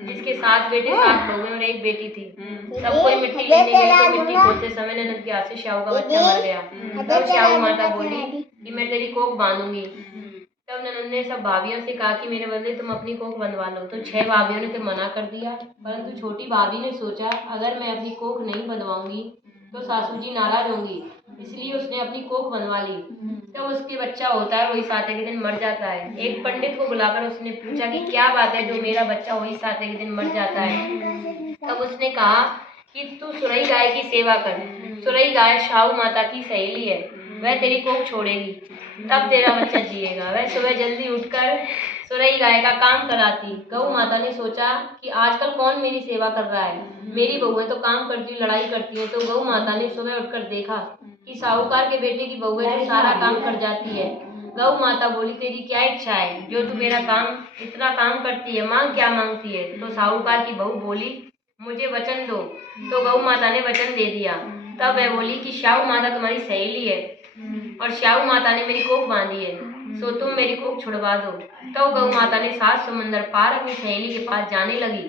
जिसके 7 बेटे 7 बहुएं और 1 बेटी थी। तब कोई मिट्टी लेने गई तो मिट्टी खोदते समय ननद के हाथ से श्याऊ का बच्चा मर गया। तब श्याऊ माता बोली कि मैं तेरी कोख बांधूंगी। तब ननद ने सब भाभियों से कहा कि मेरे बदले तुम अपनी कोख बंधवा लो। तो 6 भाभियों ने तो मना कर दिया, परंतु छोटी भाभी ने सोचा अगर मैं अपनी कोख नहीं बंधवाऊंगी तो सासू जी नाराज होंगी, इसलिए उसने अपनी कोख बनवा ली। तब उसके बच्चा होता है, वही 7 के दिन मर जाता है। एक पंडित को बुलाकर उसने पूछा कि क्या बात है जो मेरा बच्चा वही 7 के दिन मर जाता है। तब उसने कहा कि तू सुरई गाय की सेवा कर। सुरई गाय श्याऊ माता की सहेली है, वह तेरी कोख छोड़ेगी, तब तेरा बच्चा जिएगा। वह सुबह जल्दी उठकर सुरई गाय का काम कराती। गऊ माता ने सोचा कि आजकल कौन मेरी सेवा कर रहा है, मेरी बहुएं तो काम करती लड़ाई करती हैं। तो गऊ माता ने सुबह उठकर देखा कि साहूकार के बेटे की बहुएं तो सारा काम कर जाती है। गऊ माता बोली तेरी क्या इच्छा है जो तू मेरा काम इतना काम करती है, मांग क्या मांगती है। तो साहूकार की बहू बोली मुझे वचन दो। तो गऊ माता ने वचन दे दिया। तब वह बोली कि श्याऊ माता तुम्हारी सहेली है और श्याऊ माता ने मेरी कोख बांधी है, सो तुम मेरी कोख छुड़वा दो। तो गऊ माता ने 7 समंदर पार अपनी सहेली के पास जाने लगी।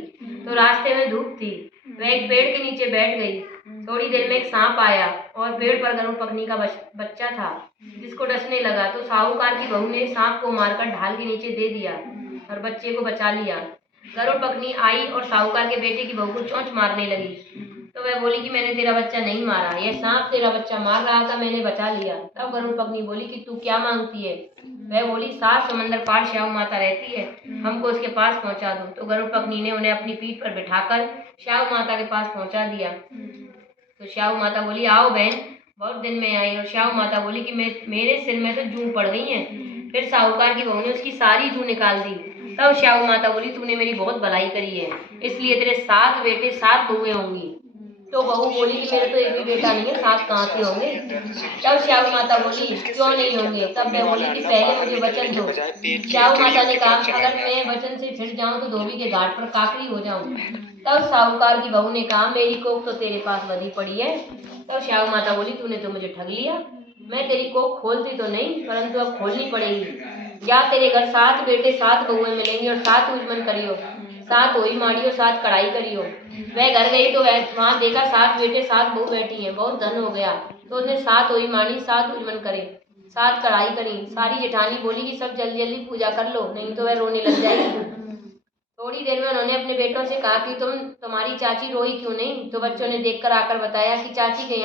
तो रास्ते में धूप थी, वह एक पेड़ के नीचे बैठ गई। थोड़ी देर में एक सांप आया और पेड़ पर गरुड़ पकनी का बच्चा था, जिसको डसने लगा। तो साहूकार की बहू ने सांप को मारकर ढाल के नीचे दे दिया और बच्चे को बचा लिया। गरुड़ पकनी आई और साहूकार के बेटे की बहू को चोंच मारने लगी। तो वह बोली कि मैंने तेरा बच्चा नहीं मारा, यह सांप तेरा बच्चा मार रहा था, मैंने बचा लिया। तब गरुड़ पकनी बोली कि तू क्या मांगती है। वह बोली 7 समंदर पार श्याऊ माता रहती है, हमको उसके पास पहुंचा दो। तो गरुड़ पकनी ने उन्हें अपनी पीठ पर बिठाकर श्याऊ माता के पास पहुंचा दिया। तो श्याऊ माता बोली आओ बहन, बहुत दिन में आई। और श्याऊ माता बोली कि मेरे सिर में तो जूं पड़ गई है। फिर साहूकार की बहू ने उसकी सारी जूं निकाल दी। तब श्याऊ माता बोली तूने मेरी बहुत भलाई करी है, इसलिए तेरे 7 बेटे 7 बहुएं होंगी। तो बहू बोली कि मेरे तो एक भी बेटा नहीं है, 7 कहाँ से होंगे। तब श्याऊ माता बोली क्यों नहीं होंगे। तब मैं बोली कि पहले मुझे वचन दो। श्याऊ माता ने कहा अगर मैं वचन से फिर जाऊं तो धोबी के घाट पर काकरी हो जाऊं। तब साहूकार की बहू ने कहा मेरी कोख तो तेरे पास बंधी पड़ी है। तब श्याऊ माता बोली तूने तो मुझे ठग लिया, मैं तेरी कोख खोलती तो नहीं, परंतु अब खोलनी पड़ेगी। या तेरे घर 7 बेटे 7 बहुएं मिलेंगी और 7 उजमन करियो, 7 ओई मारियो, 7 कढ़ाई करियो। वह घर गई तो वहां देखा 7 बेटे 7 बहू बैठी हैं, बहुत धन हो गया। तो उसने 7 ओई मारी, 7 उजमन करे, 7 कढ़ाई करी। सारी जेठानी बोली कि सब जल्दी जल्दी पूजा कर लो, नहीं तो वह रोने लग जाएगी। थोड़ी देर में उन्होंने अपने बेटों से कहा कि तुम्हारी चाची रोई क्यों नहीं। तो बच्चों ने देखकर आकर बताया कि चाची के